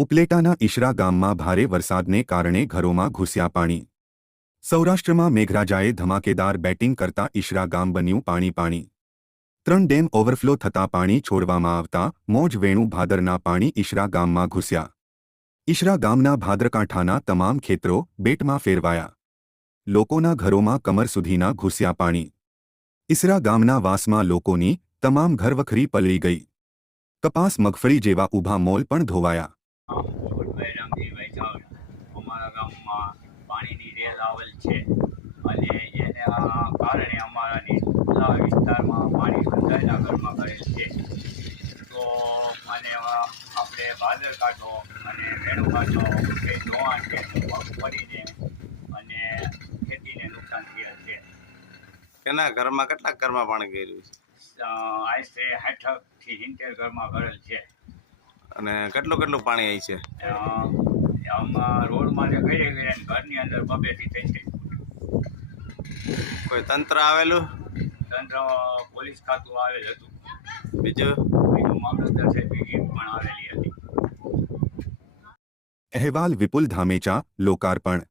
ઉપલેટાના ઈશરા ગામમાં ભારે વરસાદને કારણે ઘરોમાં ઘૂસ્યા પાણી. સૌરાષ્ટ્રમાં મેઘરાજાએ ધમાકેદાર બેટિંગ કરતા ઈશરા ગામ બન્યું પાણી પાણી. ત્રણ ડેમ ઓવરફ્લો થતા પાણી છોડવામાં આવતા મોજ વેણુ ભાદરના પાણી ઈશરા ગામમાં ઘૂસ્યા. ઈશરા ગામના ભાદરકાંઠાના તમામ ખેતરો બેટમાં ફેરવાયા. લોકોના ઘરોમાં કમર સુધીના ઘૂસ્યા પાણી. ઈસરા ગામના વાસમાં લોકોની તમામ ઘરવખરી પલળી ગઈ. કપાસ મગફળી જેવા ઊભા મોલ પણ ધોવાયા. ગામમાં પાણીની રેલ આવેલ છે અને એના કારણે અમારા નીચલા વિસ્તારમાં પાણી બંધાયેલા ઘરમાં કરેલ છે. તો અને આપણે ભાદર કાઢો અને વેણુ કાઢો કે ધોવાણ છે પડીને અને ખેતીને નુકસાન થયેલ છે. એના ઘરમાં કેટલાક ઘરમાં પાણી ગયેલું છે? આશરે સાઠથી સિત્તેર ઘરમાં કરેલ છે. અને કેટલું કેટલું પાણી આવી છે? આમાં રોડમાં જે કરી ગયા ઘરની અંદર બબેથી થઈ ત્રણ કોઈ તંત્ર આવેલું? તંત્ર પોલીસ ખાતું આવેલ હતું. બીજું? બીજું મામલતદાર સાહેબ પણ આવેલી હતી. અહેવાલ વિપુલ ધામેચા લોકાર્પણ.